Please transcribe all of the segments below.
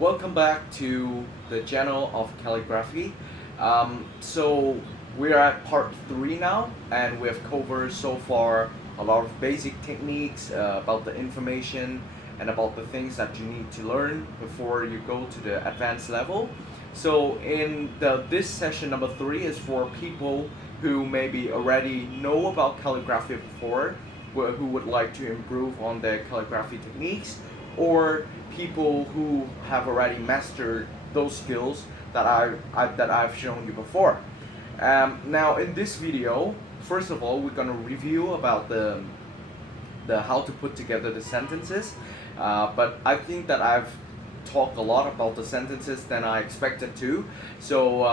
Welcome back to the channel of calligraphy. So we're at part 3 now, and we have covered so far a lot of basic techniques about the information and about the things that you need to learn before you go to the advanced level. So in this session number 3 is for people who maybe already know about calligraphy before, who would like to improve on their calligraphy techniques, or people who have already mastered those skills that I've shown you before. Now in this video, first of all, we're gonna review about the how to put together the sentences. But I think that I've talked a lot about the sentences than I expected to. So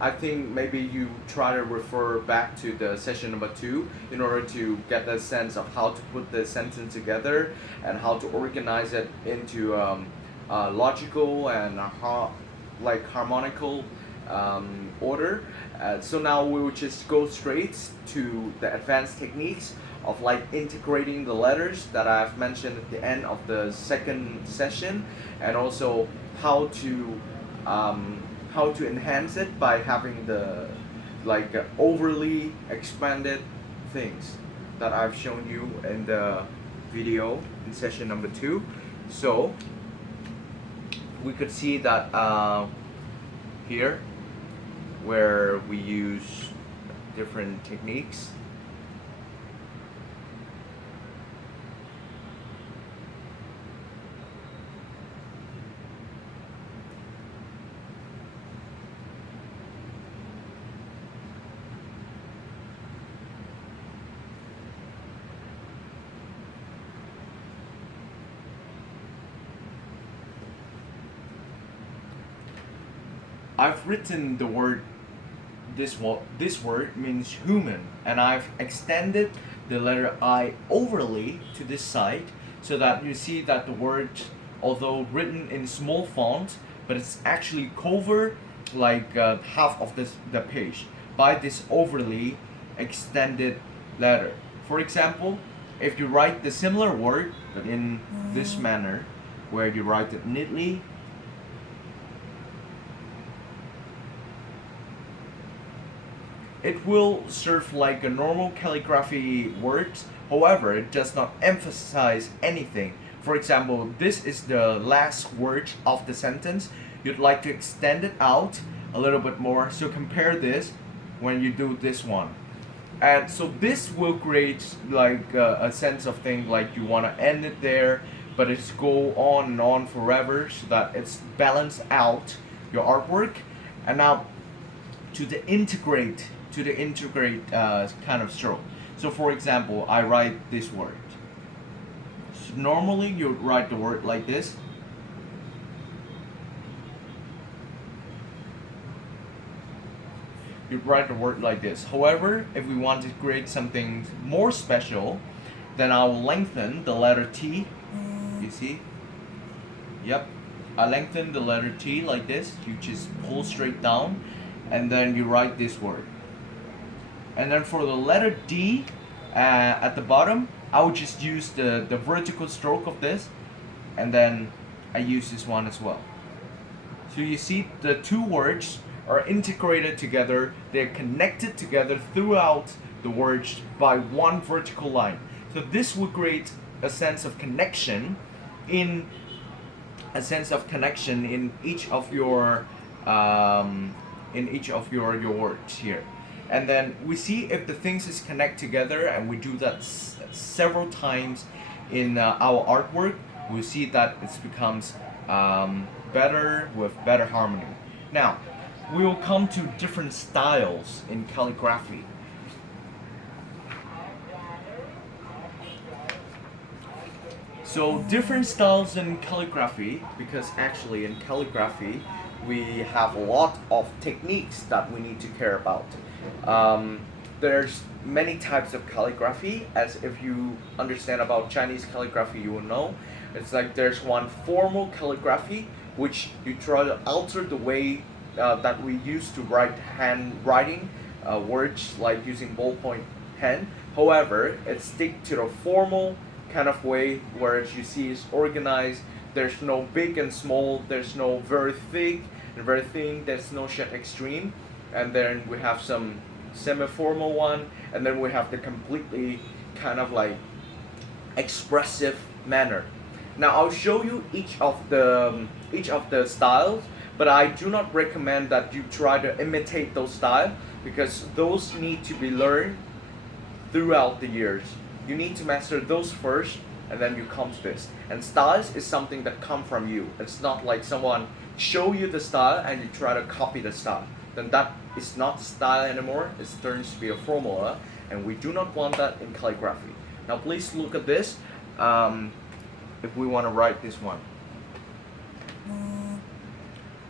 I think maybe you try to refer back to the session number 2 in order to get a sense of how to put the sentence together and how to organize it into logical and harmonical order. So now we will just go straight to the advanced techniques of like integrating the letters that I've mentioned at the end of the second session, and also how to enhance it by having the overly expanded things that I've shown you in the video in session number 2. So we could see that here where we use different techniques. I've written the word this word means human, and I've extended the letter I overly to this side so that you see that the word, although written in small font, but it's actually cover half of the page by this overly extended letter. For example, if you write the similar word but in this manner, where you write it neatly, it will serve like a normal calligraphy word. However, it does not emphasize anything. For example, this is the last word of the sentence. You'd like to extend it out a little bit more. So compare this when you do this one. And so this will create like a sense of thing like you want to end it there, but it's go on and on forever so that it's balanced out your artwork. And now to the integrate kind of stroke. So for example, I write this word. So normally you would write the word like this. You'd write the word like this. However, if we want to create something more special, then I'll lengthen the letter T. You see? Yep. I lengthen the letter T like this. You just pull straight down, and then you write this word. And then for the letter D at the bottom, I would just use the vertical stroke of this, and then I use this one as well. So you see the two words are integrated together, they're connected together throughout the words by one vertical line. So this will create a sense of connection in each of your your words here. And then we see if the things is connect together, and we do that several times in our artwork. We see that it becomes better with better harmony. Now we will come to different styles in calligraphy. So different styles in calligraphy, because actually in calligraphy we have a lot of techniques that we need to care about. There's many types of calligraphy, as if you understand about Chinese calligraphy you will know. It's like there's one formal calligraphy, which you try to alter the way that we used to write handwriting words like using ballpoint pen. However, it stick to the formal kind of way where you see is organized There's no big and small. There's no very thick and very thin. There's no shed extreme. And then we have some semi-formal one, and then we have the completely kind of like expressive manner. Now I'll show you each of the styles, but I do not recommend that you try to imitate those styles because those need to be learned throughout the years. You need to master those first, and then you come to this. And styles is something that come from you. It's not like someone show you the style and you try to copy the style. Then that is not style anymore. It turns to be a formula, and we do not want that in calligraphy. Now please look at this. If we want to write this one,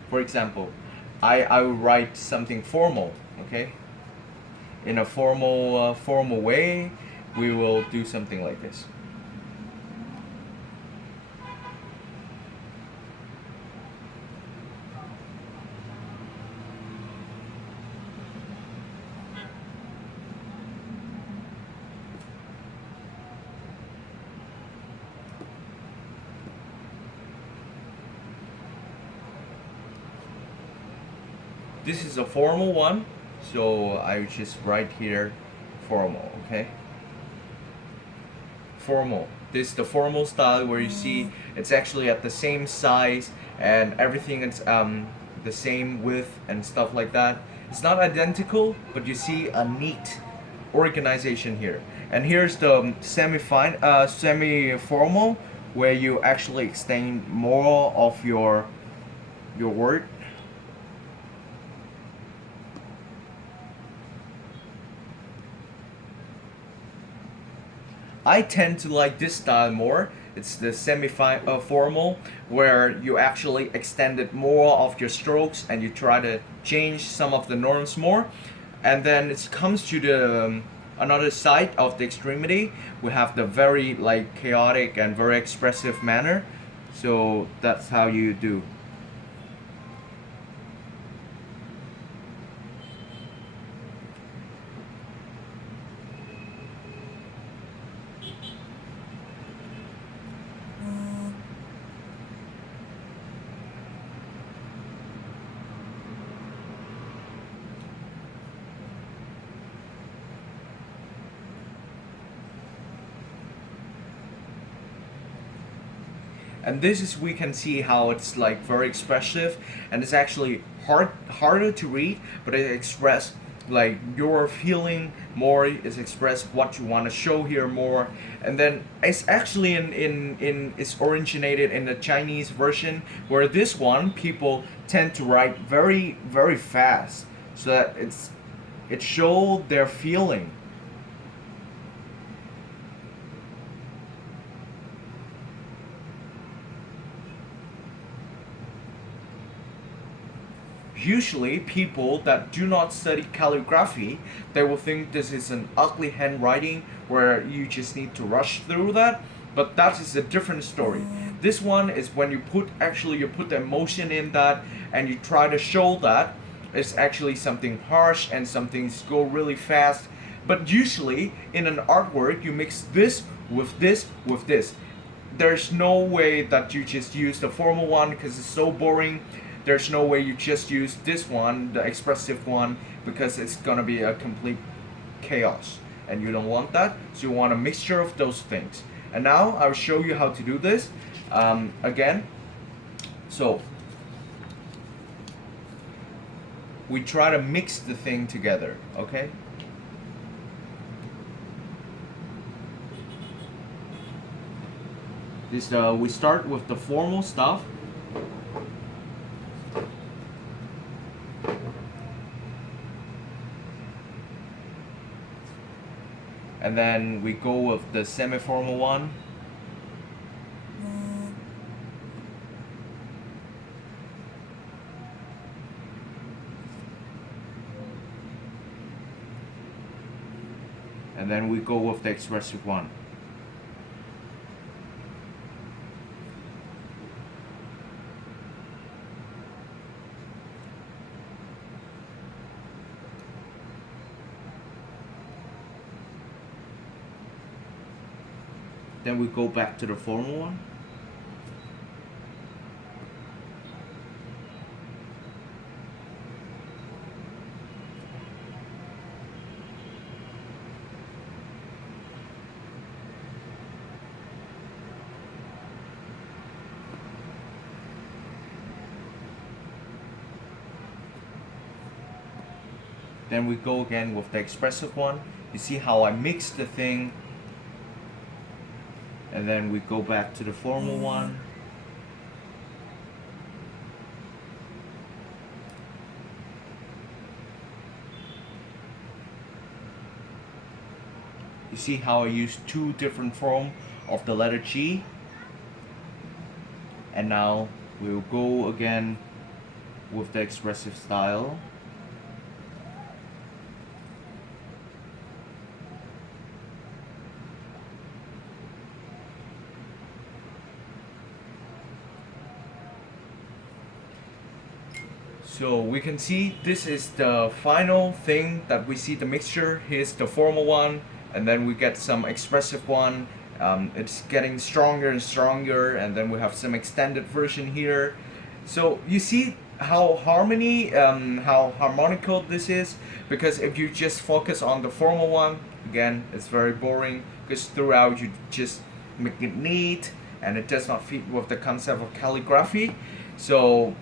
for example, I will write something formal. Okay. In a formal way, we will do something like this. This is a formal one, so I just write here formal, okay? Formal. This is the formal style where you see it's actually at the same size and everything is the same width and stuff like that. It's not identical, but you see a neat organization here. And here's the semi-formal where you actually extend more of your word. I tend to like this style more. It's the semi-formal where you actually extended more of your strokes and you try to change some of the norms more. And then it comes to the another side of the extremity. We have the very like chaotic and very expressive manner. So that's how you do. And this is we can see how it's like very expressive and it's actually harder to read, but it express like your feeling more, is express what you want to show here more. And then it's actually in it's originated in the Chinese version where this one people tend to write very fast so that it show their feeling. Usually people that do not study calligraphy, they will think this is an ugly handwriting where you just need to rush through that, but that is a different story. This one is when you put the emotion in that and you try to show that it's actually something harsh and some things go really fast. But usually in an artwork you mix this with this with this. There's no way that you just use the formal one because it's so boring. There's no way you just use this one, the expressive one, because it's gonna be a complete chaos and you don't want that. So you want a mixture of those things. And now I'll show you how to do this again. So we try to mix the thing together, okay? This we start with the formal stuff. And then we go with the semi-formal one. And then we go with the expressive one. Then we go back to the formal one. Then we go again with the expressive one. You see how I mix the thing, and then we go back to the formal one. You see how I use two different forms of the letter G. And now we'll go again with the expressive style. So we can see this is the final thing that we see the mixture. Here's the formal one, and then we get some expressive one. It's getting stronger and stronger, and then we have some extended version here. So you see how how harmonical this is, because if you just focus on the formal one, again, it's very boring, because throughout you just make it neat, and it does not fit with the concept of calligraphy. So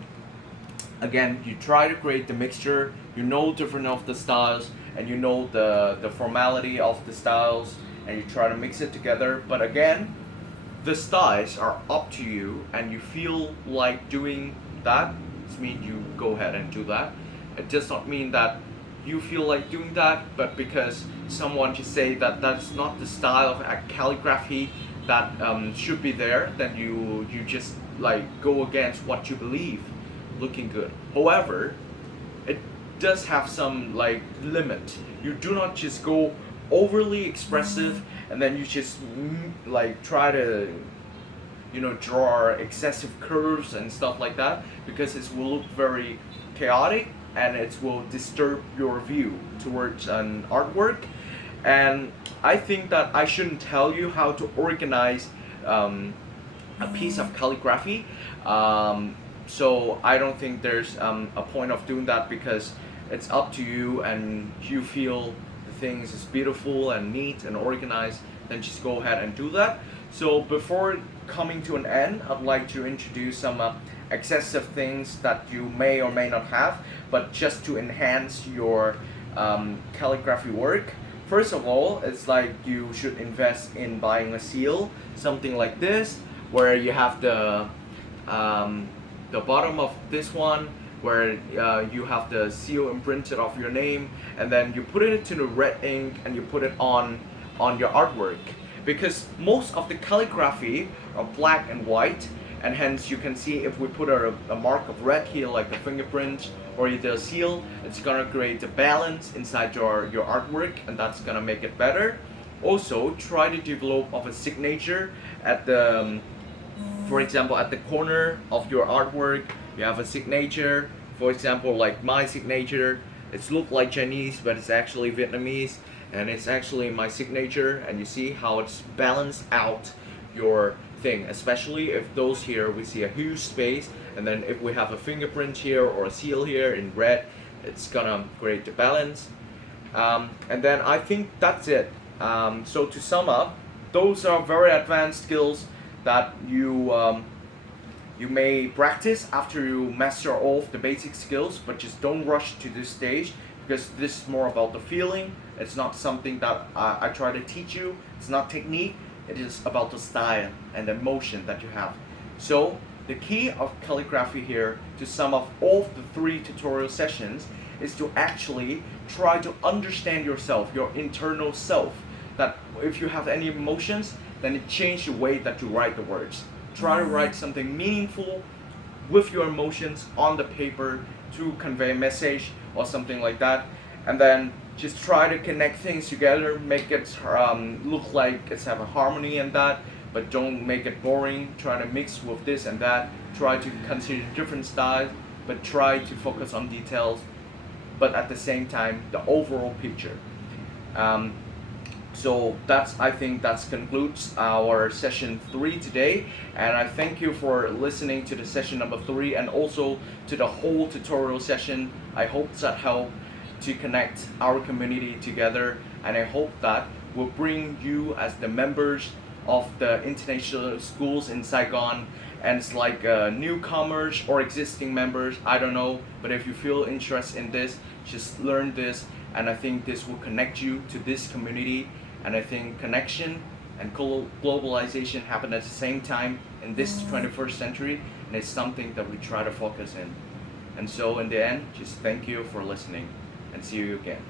again, you try to create the mixture, you know different of the styles, and you know the formality of the styles, and you try to mix it together. But again, the styles are up to you, and you feel like doing that, it means you go ahead and do that. It does not mean that you feel like doing that, but because someone just say that that's not the style of calligraphy that should be there, then you just like go against what you believe looking good. However, it does have some like limit. You do not just go overly expressive and then you just like try to draw excessive curves and stuff like that, because it will look very chaotic and it will disturb your view towards an artwork. And I think that I shouldn't tell you how to organize a piece of calligraphy. So I don't think there's a point of doing that, because it's up to you, and you feel the things is beautiful and neat and organized, then just go ahead and do that. So before coming to an end, I'd like to introduce some excessive things that you may or may not have, but just to enhance your calligraphy work. First of all, it's like you should invest in buying a seal, something like this, where you have the bottom of this one, where you have the seal imprinted of your name, and then you put it into the red ink and you put it on your artwork, because most of the calligraphy are black and white, and hence you can see if we put a mark of red here, like the fingerprint or either a seal, it's gonna create a balance inside your artwork, and that's gonna make it better. Also, try to develop of a signature at the for example, at the corner of your artwork, you have a signature. For example, like my signature, it's look like Chinese, but it's actually Vietnamese, and it's actually my signature. And you see how it's balanced out your thing, especially if those here we see a huge space, and then if we have a fingerprint here or a seal here in red, it's gonna create the balance. And then I think that's it. So to sum up, those are very advanced skills that you may practice after you master all of the basic skills, but just don't rush to this stage, because this is more about the feeling. It's not something that I try to teach you. It's not technique. It is about the style and the emotion that you have. So the key of calligraphy here, to sum up all of the 3 tutorial sessions, is to actually try to understand yourself, your internal self. That if you have any emotions, then it changes the way that you write the words. Try to write something meaningful with your emotions on the paper to convey a message or something like that. And then just try to connect things together, make it look like it's have a harmony in that, but don't make it boring. Try to mix with this and that. Try to consider different styles, but try to focus on details, but at the same time, the overall picture. So I think that concludes our session 3 today, and I thank you for listening to the session number 3 and also to the whole tutorial session. I hope that helped to connect our community together, and I hope that will bring you as the members of the international schools in Saigon and it's like newcomers or existing members, I don't know, but if you feel interest in this, just learn this, and I think this will connect you to this community. And I think connection and globalization happen at the same time in this 21st century, and it's something that we try to focus in. And so in the end, just thank you for listening, and see you again.